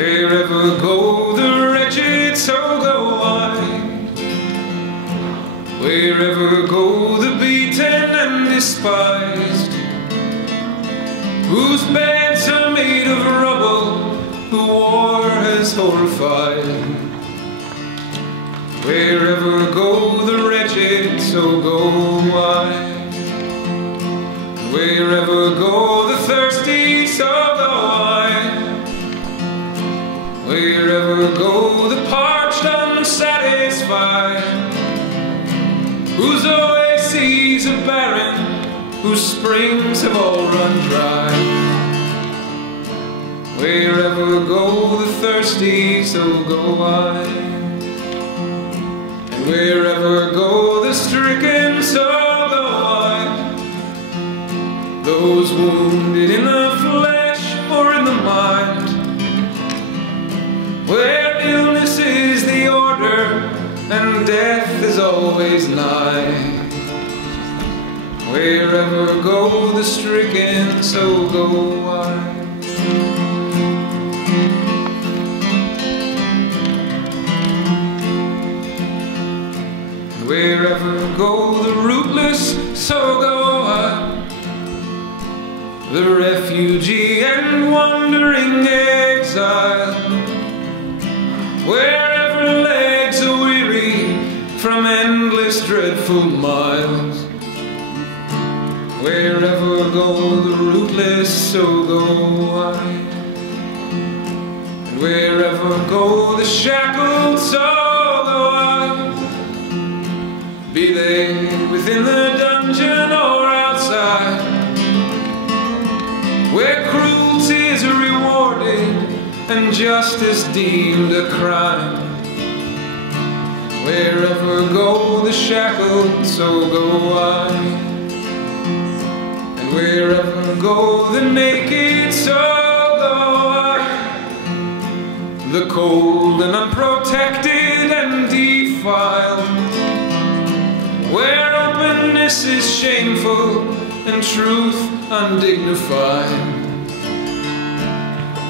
Wherever go the wretched, so go I. Wherever go the beaten and despised, whose beds are made of rubble, who war has horrified. Wherever go the wretched, so go I. Wherever go the thirsty, so go I. Wherever go the parched, unsatisfied, whose oases are barren, whose springs have all run dry. Wherever go the thirsty, so go I. And wherever go the stricken, so go I. Those wounded in the flesh or in the mind, where illness is the order and death is always nigh. Wherever go the stricken, so go I. Wherever go the rootless, so go I. The refugee and wandering exile, wherever legs are weary from endless dreadful miles. Wherever go the rootless, so go I. And wherever go the shackled, so go I. Be they within the dungeon or outside, where cruelty is rewarded and justice deemed a crime. Wherever go the shackled, so go I. And wherever go the naked, so go I. The cold and unprotected and defiled, where openness is shameful and truth undignified.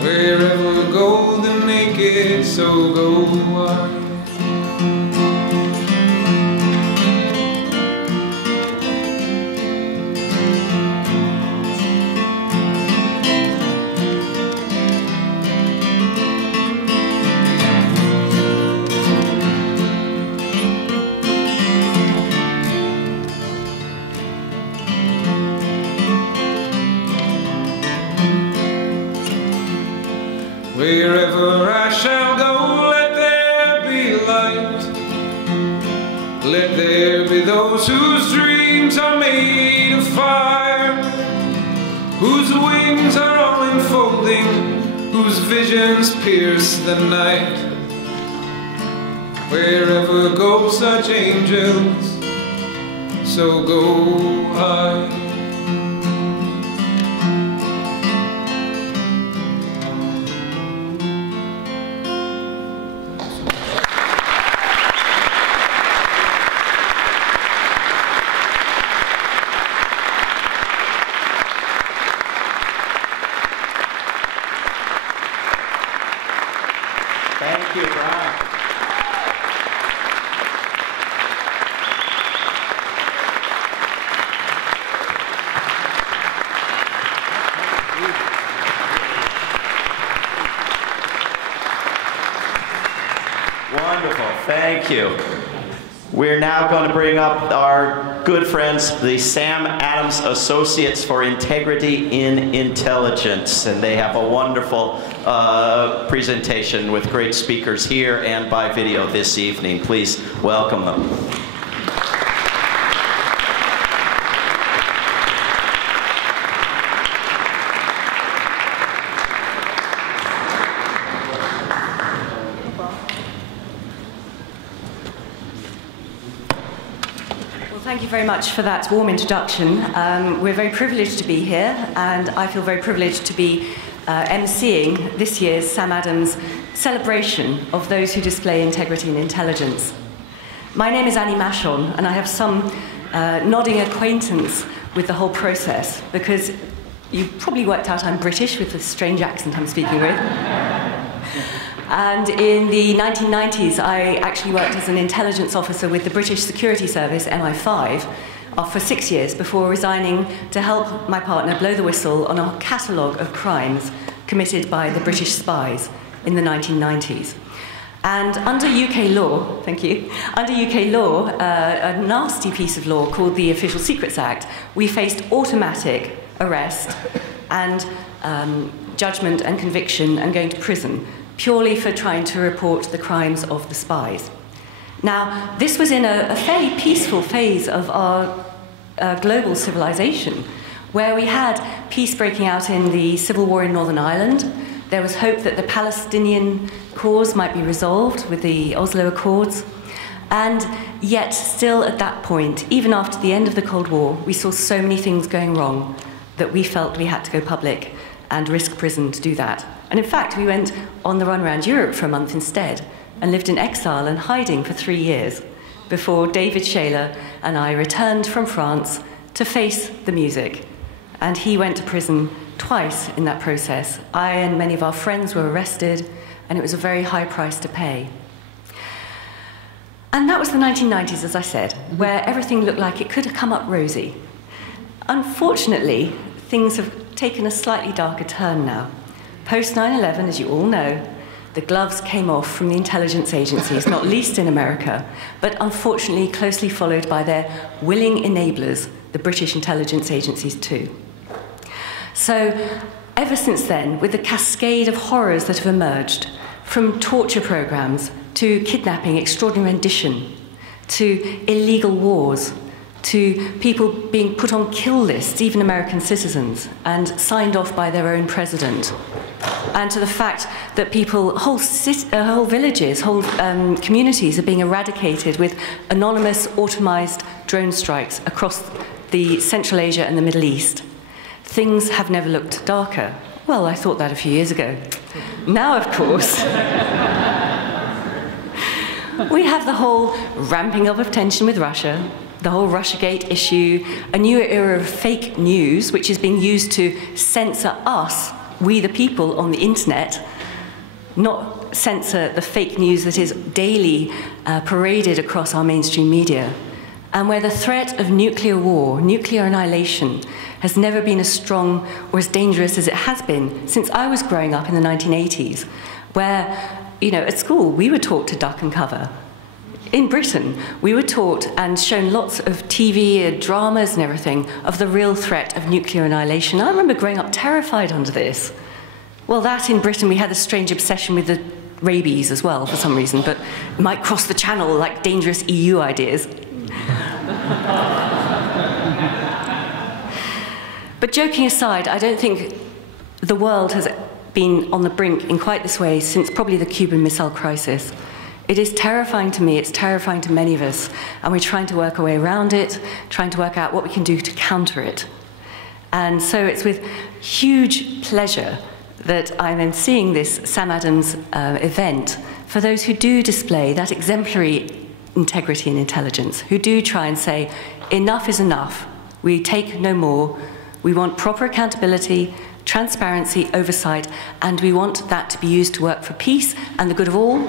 Wherever go the naked, so go I. Wherever I shall go, let there be light. Let there be those whose dreams are made of fire, whose wings are all enfolding, whose visions pierce the night. Wherever go such angels, so go I. Thank you. We're now going to bring up our good friends, the Sam Adams Associates for Integrity in Intelligence, and they have a wonderful presentation with great speakers here and by video this evening. Please welcome them. Thank you very much for that warm introduction. We're very privileged to be here, and I feel very privileged to be emceeing this year's Sam Adams celebration of those who display integrity and intelligence. My name is Machon, and I have some nodding acquaintance with the whole process, because you probably worked out I'm British with the strange accent I'm speaking with. And in the 1990s, I actually worked as an intelligence officer with the British Security Service, MI5, for 6 years before resigning to help my partner blow the whistle on a catalogue of crimes committed by the British spies in the 1990s. And under UK law, thank you, under UK law, a nasty piece of law called the Official Secrets Act, we faced automatic arrest and judgment and conviction and going to prison, purely for trying to report the crimes of the spies. Now, this was in a fairly peaceful phase of our global civilization, where we had peace breaking out in the civil war in Northern Ireland. There was hope that the Palestinian cause might be resolved with the Oslo Accords. And yet, still at that point, even after the end of the Cold War, we saw so many things going wrong that we felt we had to go public and risk prison to do that. And in fact, we went on the run around Europe for a month instead and lived in exile and hiding for 3 years before David Shaler and I returned from France to face the music. And he went to prison twice in that process. I and many of our friends were arrested, and it was a very high price to pay. And that was the 1990s, as I said, where everything looked like it could have come up rosy. Unfortunately, things have taken a slightly darker turn now. Post 9/11, as you all know, the gloves came off from the intelligence agencies, not least in America, but unfortunately closely followed by their willing enablers, the British intelligence agencies too. So, ever since then, with the cascade of horrors that have emerged, from torture programs to kidnapping, extraordinary rendition, to illegal wars, to people being put on kill lists, even American citizens, and signed off by their own president, and to the fact that people, whole villages, whole communities are being eradicated with anonymous, automized drone strikes across the Central Asia and the Middle East. Things have never looked darker. Well, I thought that a few years ago. Now, of course, we have the whole ramping up of tension with Russia, the whole Russiagate issue, a new era of fake news, which is being used to censor us, we the people on the internet, not censor the fake news that is daily paraded across our mainstream media, and where the threat of nuclear war, nuclear annihilation, has never been as strong or as dangerous as it has been since I was growing up in the 1980s, where, you know, at school we were taught to duck and cover. In Britain, we were taught and shown lots of TV dramas and everything of the real threat of nuclear annihilation. I remember growing up terrified under this. Well, that in Britain, we had a strange obsession with the rabies as well, for some reason, but it might cross the channel like dangerous EU ideas. But joking aside, I don't think the world has been on the brink in quite this way since probably the Cuban Missile Crisis. It is terrifying to me, it's terrifying to many of us, and we're trying to work our way around it, trying to work out what we can do to counter it. And so it's with huge pleasure that I'm emceeing this Sam Adams event for those who do display that exemplary integrity and intelligence, who do try and say, enough is enough, we take no more, we want proper accountability, transparency, oversight, and we want that to be used to work for peace and the good of all,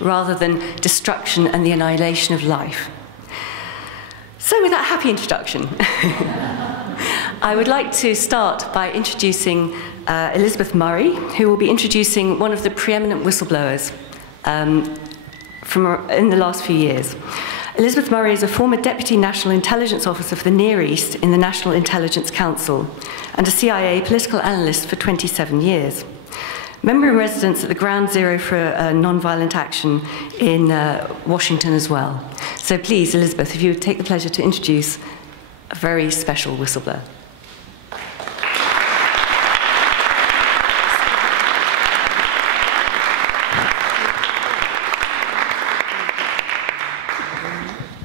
rather than destruction and the annihilation of life. So with that happy introduction, I would like to start by introducing Elizabeth Murray, who will be introducing one of the preeminent whistleblowers in the last few years. Elizabeth Murray is a former Deputy National Intelligence Officer for the Near East in the National Intelligence Council and a CIA political analyst for 27 years. Member in residence at the Ground Zero for Nonviolent Action in Washington as well. So please, Elizabeth, if you would take the pleasure to introduce a very special whistleblower.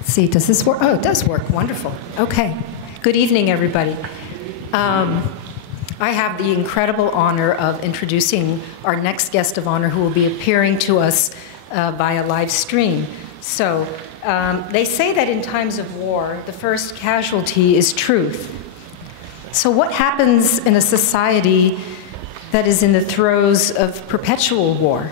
See, does this work? Oh, it does work. Wonderful. Okay. Good evening, everybody. I have the incredible honor of introducing our next guest of honor who will be appearing to us via live stream. So they say that in times of war, the first casualty is truth. So what happens in a society that is in the throes of perpetual war.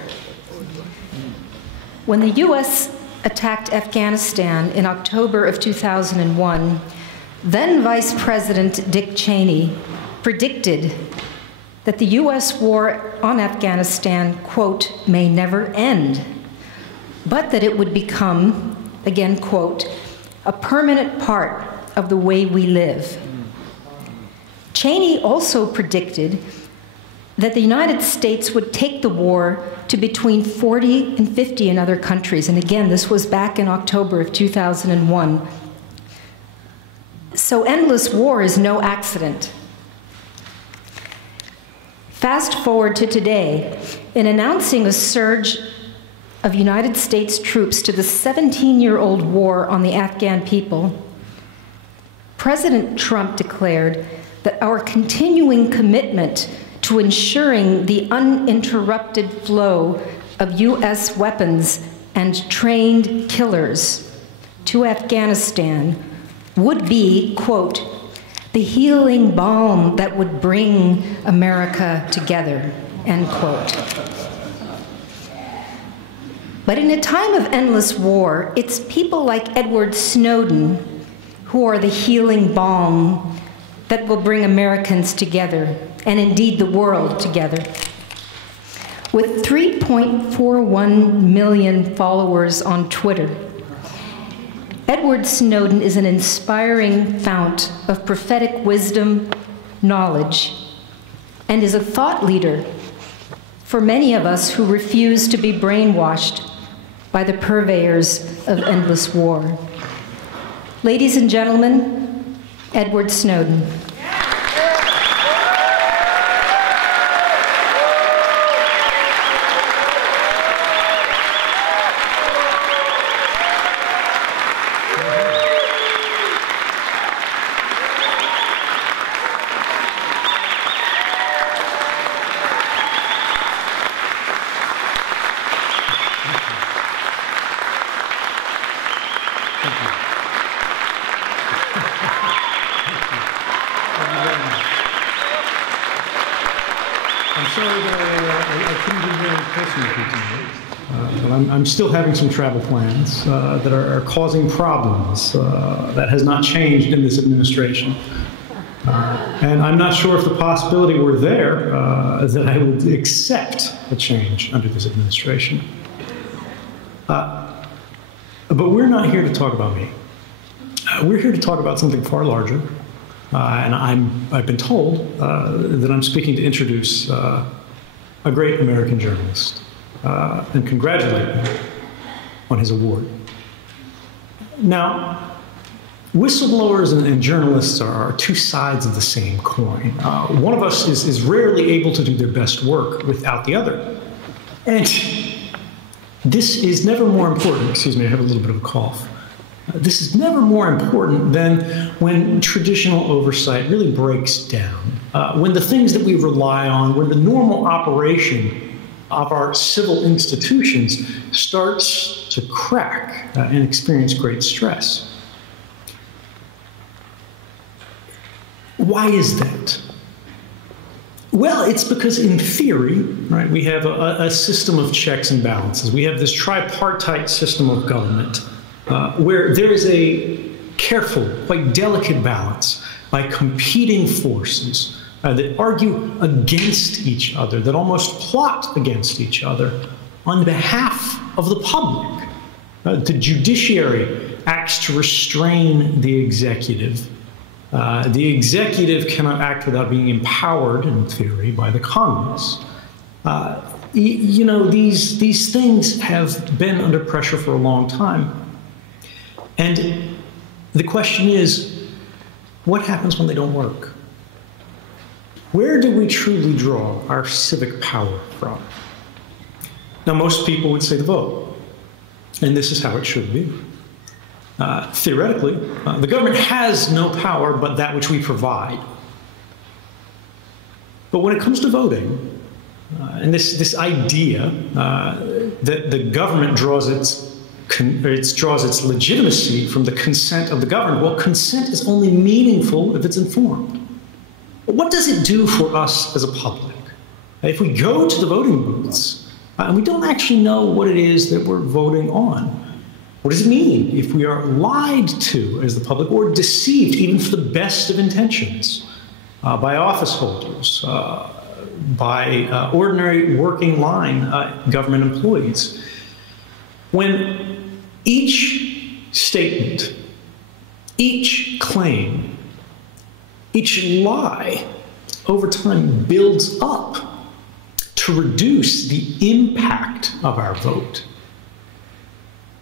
When the US attacked Afghanistan in October of 2001, then Vice President Dick Cheney predicted that the US war on Afghanistan, quote, may never end, but that it would become, again, quote, a permanent part of the way we live. Cheney also predicted that the United States would take the war to between 40 and 50 in other countries. And again, this was back in October of 2001. So endless war is no accident. Fast forward to today, in announcing a surge of United States troops to the 17-year-old war on the Afghan people, President Trump declared that our continuing commitment to ensuring the uninterrupted flow of US weapons and trained killers to Afghanistan would be, quote, the healing balm that would bring America together, end quote. But in a time of endless war, it's people like Edward Snowden who are the healing balm that will bring Americans together, and indeed the world together. With 3.41 million followers on Twitter, Edward Snowden is an inspiring fount of prophetic wisdom, knowledge, and is a thought leader for many of us who refuse to be brainwashed by the purveyors of endless war. Ladies and gentlemen, Edward Snowden. I'm still having some travel plans that are causing problems. That has not changed in this administration. And I'm not sure if the possibility were there that I would accept a change under this administration. But we're not here to talk about me. We're here to talk about something far larger. And I've been told that I'm speaking to introduce a great American journalist. And congratulate him on his award. Now, whistleblowers and journalists are two sides of the same coin. One of us is rarely able to do their best work without the other. And this is never more important. Excuse me, I have a little bit of a cough. This is never more important than when traditional oversight really breaks down. When the things that we rely on, when the normal operation of our civil institutions starts to crack and experience great stress. Why is that? Well, it's because in theory, right, we have a system of checks and balances. We have this tripartite system of government where there is a careful, quite delicate balance by competing forces that argue against each other, that almost plot against each other on behalf of the public. The judiciary acts to restrain the executive. The executive cannot act without being empowered, in theory, by the Congress. You know, these things have been under pressure for a long time. And the question is, what happens when they don't work? Where do we truly draw our civic power from? Now, most people would say the vote, and this is how it should be. Theoretically, the government has no power but that which we provide. But when it comes to voting, and this idea that the government draws its legitimacy from the consent of the governed, well, consent is only meaningful if it's informed. But what does it do for us as a public? If we go to the voting booths and we don't actually know what it is that we're voting on, what does it mean if we are lied to as the public or deceived, even for the best of intentions, by office holders, by ordinary working line government employees? When each statement, each claim, each lie over time builds up to reduce the impact of our vote.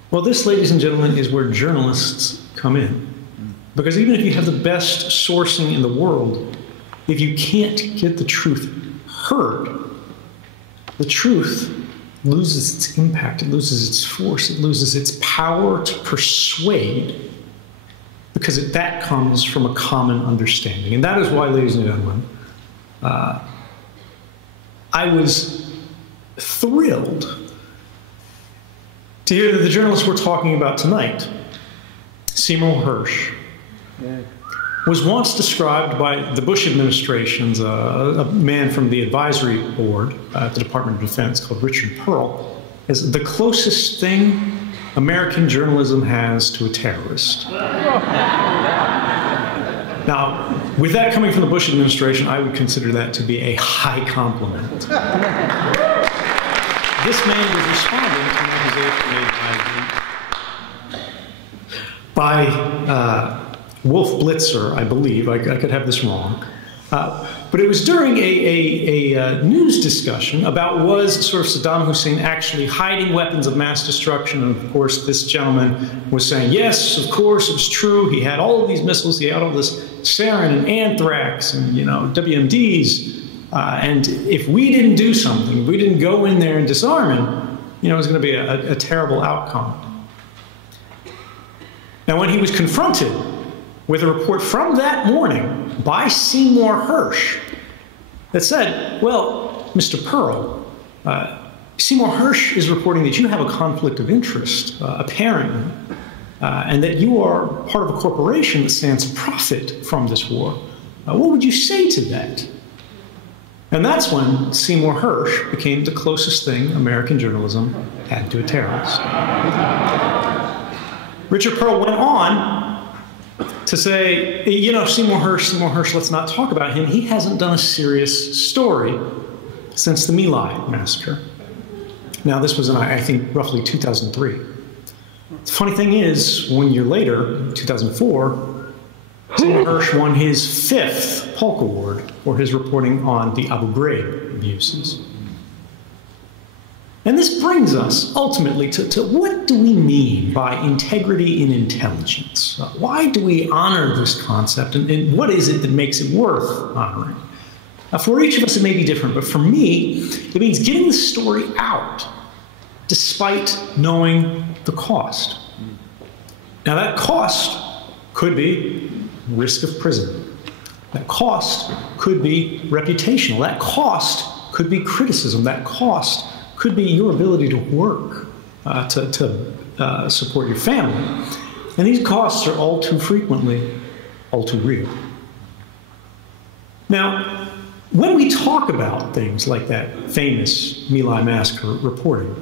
Well, this, ladies and gentlemen, is where journalists come in. Because even if you have the best sourcing in the world, if you can't get the truth heard, the truth loses its impact, it loses its force, it loses its power to persuade, because that comes from a common understanding. And that is why, ladies and gentlemen, I was thrilled to hear that the journalist we're talking about tonight, Seymour Hersh, was once described by the Bush administration's a man from the advisory board at the Department of Defense called Richard Pearl as the closest thing American journalism has to a terrorist. Now, with that coming from the Bush administration, I would consider that to be a high compliment. This man was responding to an accusation made by Wolf Blitzer, I believe. I could have this wrong. But it was during a news discussion about was sort of Saddam Hussein actually hiding weapons of mass destruction. And of course, this gentleman was saying, yes, of course, it was true. He had all of these missiles. He had all this sarin and anthrax and, WMDs. And if we didn't do something, if we didn't go in there and disarm him, it was going to be a terrible outcome. Now, when he was confronted with a report from that morning by Seymour Hersh that said, well, Mr. Pearl, Seymour Hersh is reporting that you have a conflict of interest, apparently, and that you are part of a corporation that stands to profit from this war. What would you say to that? And that's when Seymour Hersh became the closest thing American journalism had to a terrorist. Richard Pearl went on to say, Seymour Hersh, let's not talk about him. He hasn't done a serious story since the My Lai massacre. Now, this was in, I think, roughly 2003. The funny thing is, 1 year later, 2004, Seymour Hersh won his 5th Polk Award for his reporting on the Abu Ghraib abuses. And this brings us ultimately to what do we mean by integrity in intelligence? Why do we honor this concept, and what is it that makes it worth honoring? Now, for each of us, it may be different, but for me, it means getting the story out despite knowing the cost. Now, that cost could be risk of prison. That cost could be reputational. That cost could be criticism. That cost could be your ability to work, to support your family. And these costs are all too frequently all too real. Now, when we talk about things like that famous My Lai massacre reporting,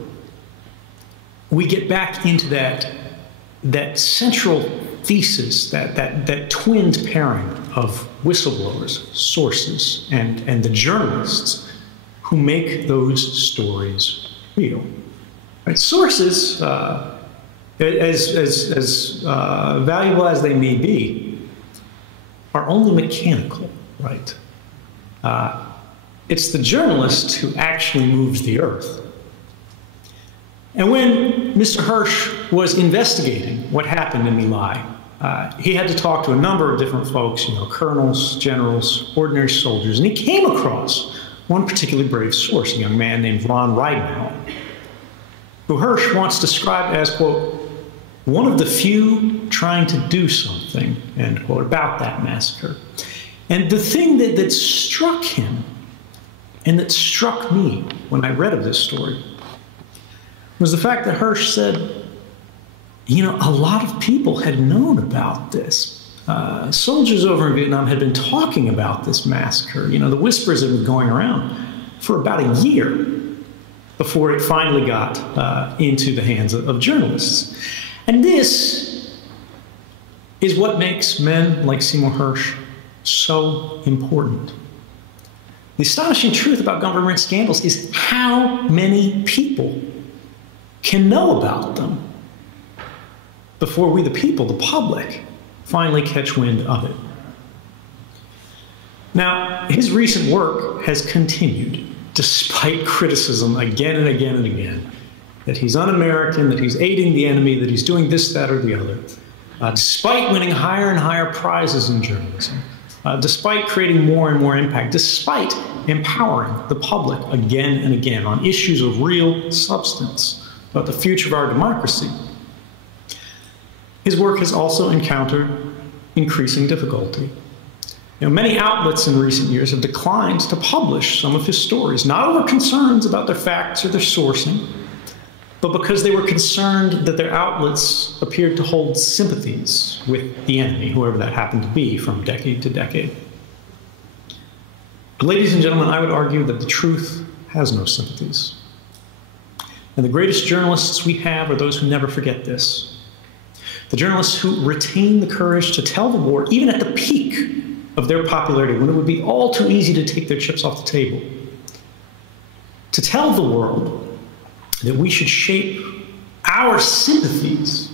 we get back into that central thesis, that twinned pairing of whistleblowers, sources, and the journalists who make those stories real. Right? Sources, as valuable as they may be, are only mechanical, right? It's the journalist who actually moves the earth. And when Mr. Hersh was investigating what happened in My Lai, he had to talk to a number of different folks, colonels, generals, ordinary soldiers, and he came across one particularly brave source, a young man named Wright, who Hersh once described as, quote, one of the few trying to do something, end quote, about that massacre. And the thing that struck him and that struck me when I read of this story was the fact that Hersh said, a lot of people had known about this. Soldiers over in Vietnam had been talking about this massacre. The whispers had been going around for about a year before it finally got into the hands of journalists. And this is what makes men like Seymour Hersh so important. The astonishing truth about government scandals is how many people can know about them before we, the people, the public, finally catch wind of it. Now, his recent work has continued, despite criticism again and again and again, that he's un-American, that he's aiding the enemy, that he's doing this, that, or the other, despite winning higher and higher prizes in journalism, despite creating more and more impact, despite empowering the public again and again on issues of real substance about the future of our democracy. His work has also encountered increasing difficulty. Many outlets in recent years have declined to publish some of his stories, not over concerns about their facts or their sourcing, but because they were concerned that their outlets appeared to hold sympathies with the enemy, whoever that happened to be, from decade to decade. But ladies and gentlemen, I would argue that the truth has no sympathies. And the greatest journalists we have are those who never forget this. The journalists who retain the courage to tell the war, even at the peak of their popularity, when it would be all too easy to take their chips off the table, to tell the world that we should shape our sympathies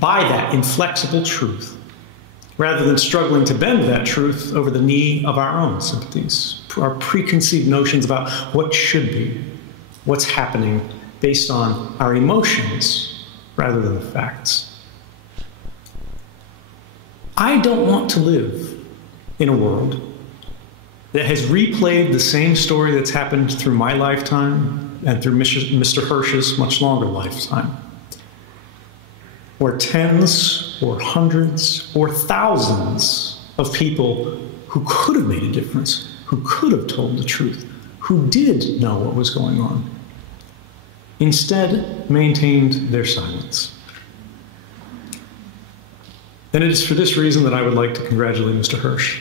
by that inflexible truth, rather than struggling to bend that truth over the knee of our own sympathies, our preconceived notions about what should be, what's happening based on our emotions rather than the facts. I don't want to live in a world that has replayed the same story that's happened through my lifetime and through Mr. Hersh's much longer lifetime, where tens or hundreds or thousands of people who could have made a difference, who could have told the truth, who did know what was going on, instead maintained their silence. And it is for this reason that I would like to congratulate Mr. Hersh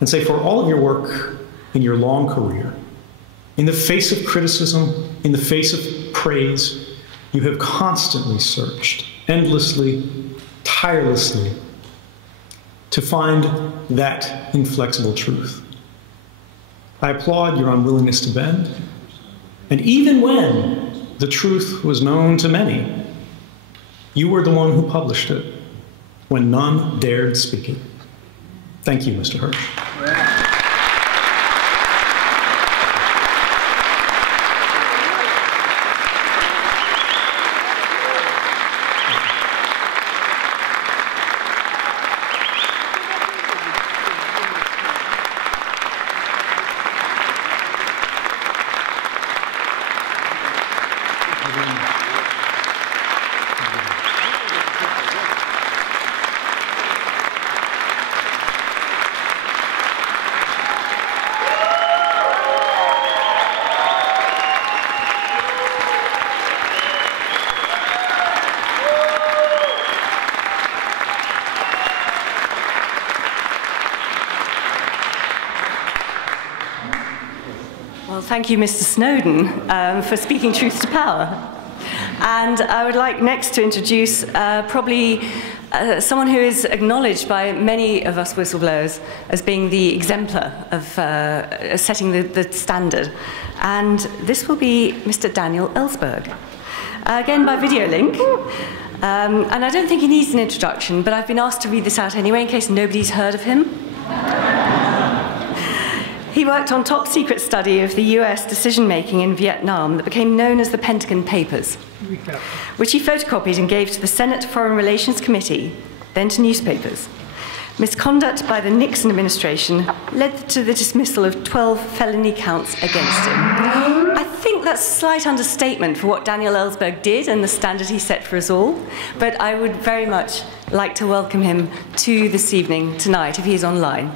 and say, for all of your work in your long career, in the face of criticism, in the face of praise, you have constantly searched, endlessly, tirelessly, to find that inflexible truth. I applaud your unwillingness to bend, and even when the truth was known to many, you were the one who published it when none dared speak it. Thank you, Mr. Hersh. Thank you, Mr. Snowden, for speaking truth to power. And I would like next to introduce probably someone who is acknowledged by many of us whistleblowers as being the exemplar of setting the standard. And this will be Mr. Daniel Ellsberg, again by video link. And I don't think he needs an introduction, but I've been asked to read this out anyway in case nobody's heard of him. He worked on top secret study of the US decision-making in Vietnam that became known as the Pentagon Papers, which he photocopied and gave to the Senate Foreign Relations Committee, then to newspapers. Misconduct by the Nixon administration led to the dismissal of 12 felony counts against him. I think that's a slight understatement for what Daniel Ellsberg did and the standard he set for us all, but I would very much like to welcome him to this evening, tonight, if he is online.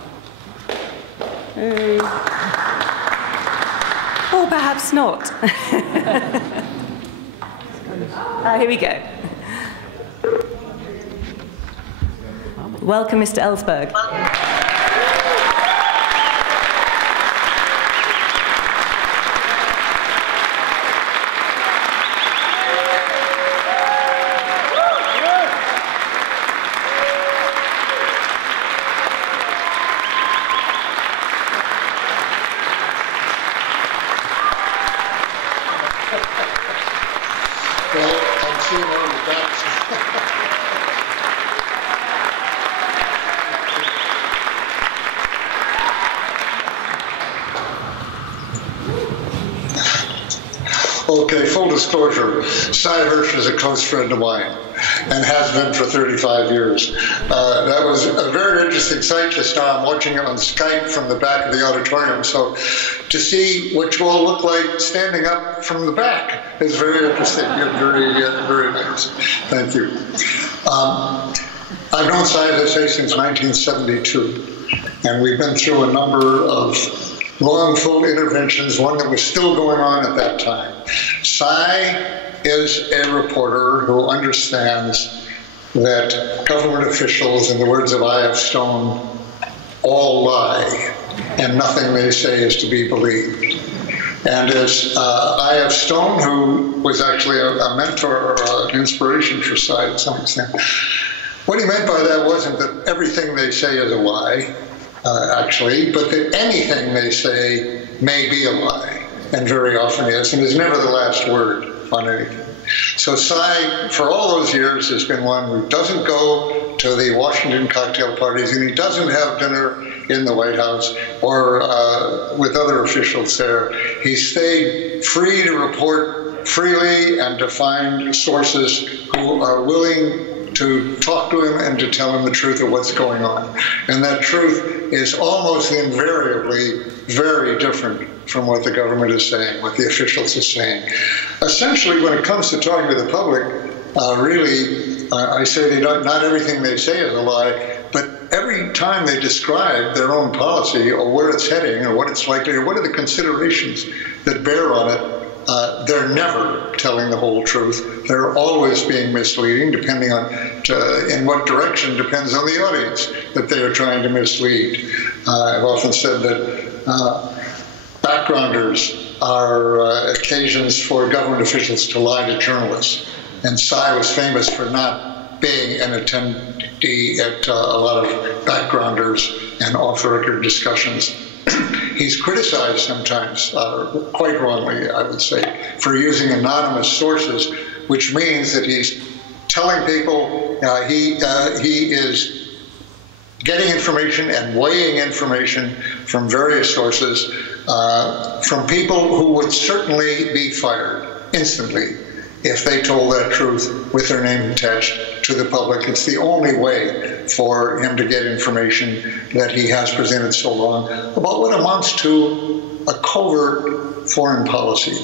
Or perhaps not. Here we go. Welcome, Mr. Ellsberg. Okay, full disclosure, Seymour Hersh is a close friend of mine and has been for 35 years. That was a very interesting sight just now. I'm watching it on Skype from the back of the auditorium, so to see what you all look like standing up from the back is very interesting. You're very nice. Thank you. I've known Cy, as I say, since 1972, and we've been through a number of long, full interventions, one that was still going on at that time. Cy is a reporter who understands that government officials, in the words of I.F. Stone, all lie, and nothing they say is to be believed. And as I.F. Stone, who was actually a mentor or an inspiration for Cy to some extent, what he meant by that wasn't that everything they say is a lie, actually, but that anything they say may be a lie, and very often is, and is never the last word on anything. So Cy, for all those years, has been one who doesn't go to the Washington cocktail parties, and he doesn't have dinner in the White House or with other officials there. He stayed free to report freely and to find sources who are willing to talk to him and to tell him the truth of what's going on. And that truth is almost invariably very different from what the government is saying, what the officials are saying. Essentially, when it comes to talking to the public, I say not everything they say is a lie, but every time they describe their own policy or where it's heading or what it's likely or what are the considerations that bear on it, they're never telling the whole truth. They're always being misleading, depending on in what direction depends on the audience that they are trying to mislead. I've often said that backgrounders are occasions for government officials to lie to journalists. And Cy was famous for not being an attendee at a lot of backgrounders and off-the-record discussions. He's criticized sometimes, quite wrongly, I would say, for using anonymous sources, which means that he's telling people he is getting information and weighing information from various sources from people who would certainly be fired instantly if they told that truth with their name attached to the public. It's the only way for him to get information that he has presented so long about what amounts to a covert foreign policy.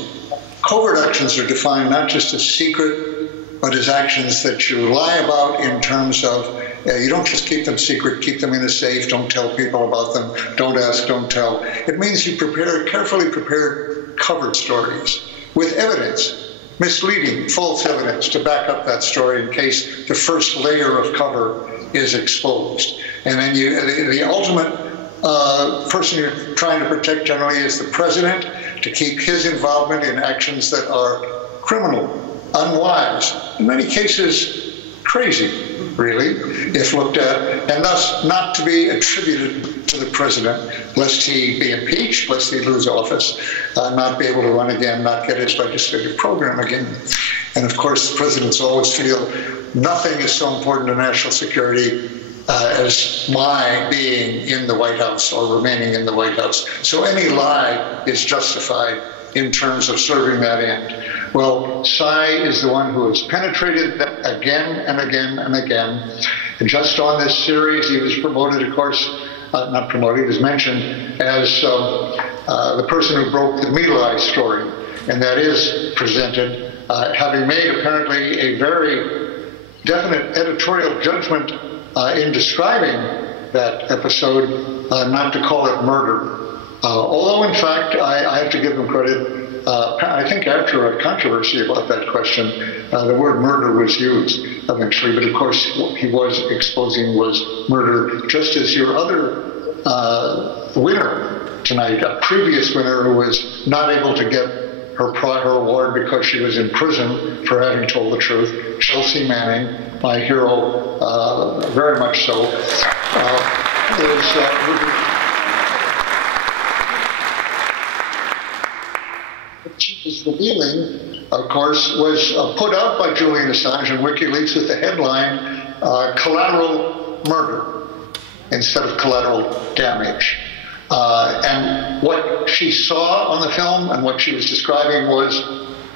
Covert actions are defined not just as secret, but as actions that you lie about in terms of you don't just keep them secret, keep them in a safe, don't tell people about them, don't ask, don't tell. It means you carefully prepare covered stories with evidence, misleading, false evidence to back up that story in case the first layer of cover is exposed. And then the ultimate person you're trying to protect generally is the president, to keep his involvement in actions that are criminal, unwise, in many cases crazy, really, if looked at, and thus not to be attributed to the president, lest he be impeached, lest he lose office, not be able to run again, not get his legislative program again. And of course, presidents always feel nothing is so important to national security as my being in the White House or remaining in the White House. So any lie is justified in terms of serving that end. Well, Cy is the one who has penetrated that again and again and again. And just on this series, he was promoted, of course, not promoted, he was mentioned as the person who broke the My Lai story. And that is presented, having made apparently a very definite editorial judgment in describing that episode, not to call it murder. Although, in fact, I have to give him credit. I think after a controversy about that question, the word murder was used eventually, but of course what he was exposing was murder, just as your other winner tonight, a previous winner who was not able to get her award because she was in prison for having told the truth, Chelsea Manning, my hero, very much so, she was revealing of course, was put out by Julian Assange and WikiLeaks with the headline, collateral murder instead of collateral damage. And what she saw on the film and what she was describing was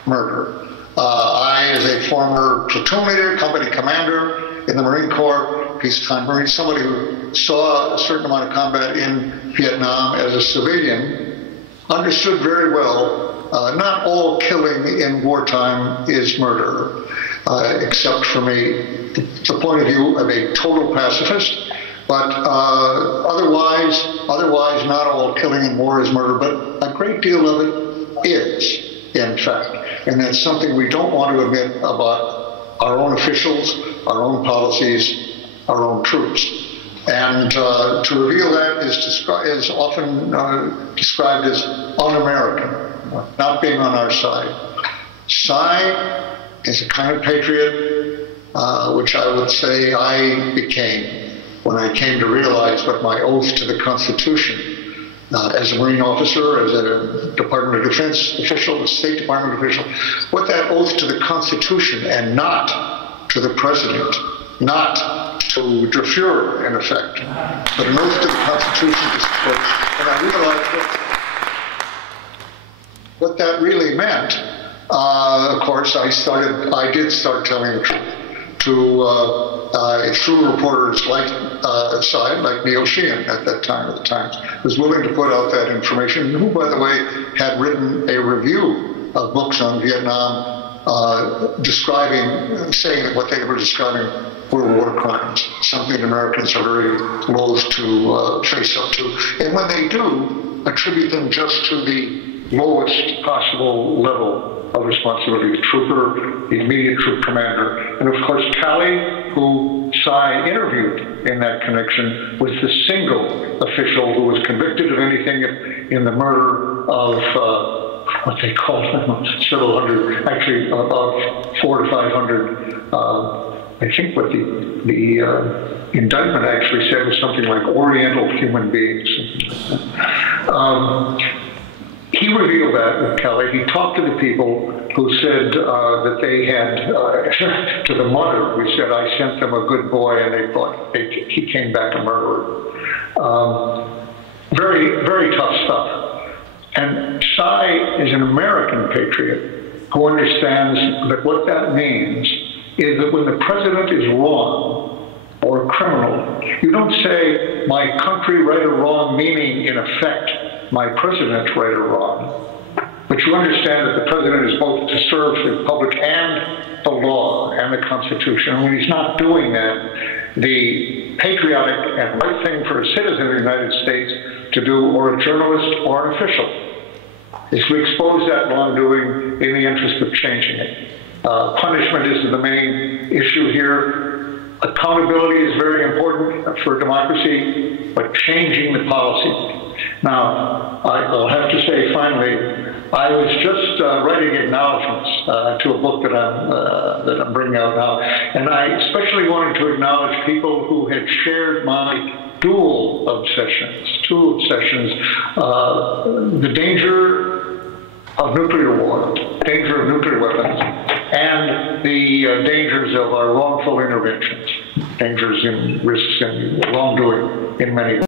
murder. I, as a former platoon leader, company commander in the Marine Corps, peacetime Marine, somebody who saw a certain amount of combat in Vietnam as a civilian, understood very well not all killing in wartime is murder, except from the point of view of a total pacifist. But otherwise, not all killing in war is murder, but a great deal of it is, in fact. And that's something we don't want to admit about our own officials, our own policies, our own troops. And to reveal that is often described as un-American, not being on our side. Cy is a kind of patriot, which I would say I became when I came to realize what my oath to the Constitution, as a Marine officer, as a Department of Defense official, a State Department official, what that oath to the Constitution and not to the President, not to the Führer, in effect, but an oath to the Constitution to support. And I realized what that really meant. Of course, I did start telling the truth to true reporters like Cy, like Neil Sheehan at that time of the Times, was willing to put out that information, who, by the way, had written a review of books on Vietnam saying that what they were describing were war crimes, something Americans are very loath to face up to. And when they do, attribute them just to the lowest possible level of responsibility, the trooper, the immediate troop commander. And of course, Callie, who Cy interviewed in that connection, was the single official who was convicted of anything in the murder of what they called several hundred, actually about 400 to 500. I think what the indictment actually said was something like Oriental human beings. He revealed that with Kelly. He talked to the people who said that they had, to the mother, who said, I sent them a good boy, and they thought he came back a murderer. Very, very tough stuff. And Cy is an American patriot who understands that what that means is that when the president is wrong or a criminal, you don't say, my country right or wrong, meaning, in effect, my president right or wrong. But you understand that the president is both to serve the public and the law and the Constitution. And when he's not doing that, the patriotic and right thing for a citizen of the United States to do, or a journalist or an official, is to expose that wrongdoing in the interest of changing it. Punishment is the main issue here. Accountability is very important for democracy, but changing the policy. Now, I'll have to say finally, I was just writing acknowledgments to a book that I'm bringing out now, and I especially wanted to acknowledge people who had shared my two obsessions, the danger of nuclear war, danger of nuclear weapons, and the dangers of our wrongful interventions, dangers and risks and wrongdoing in many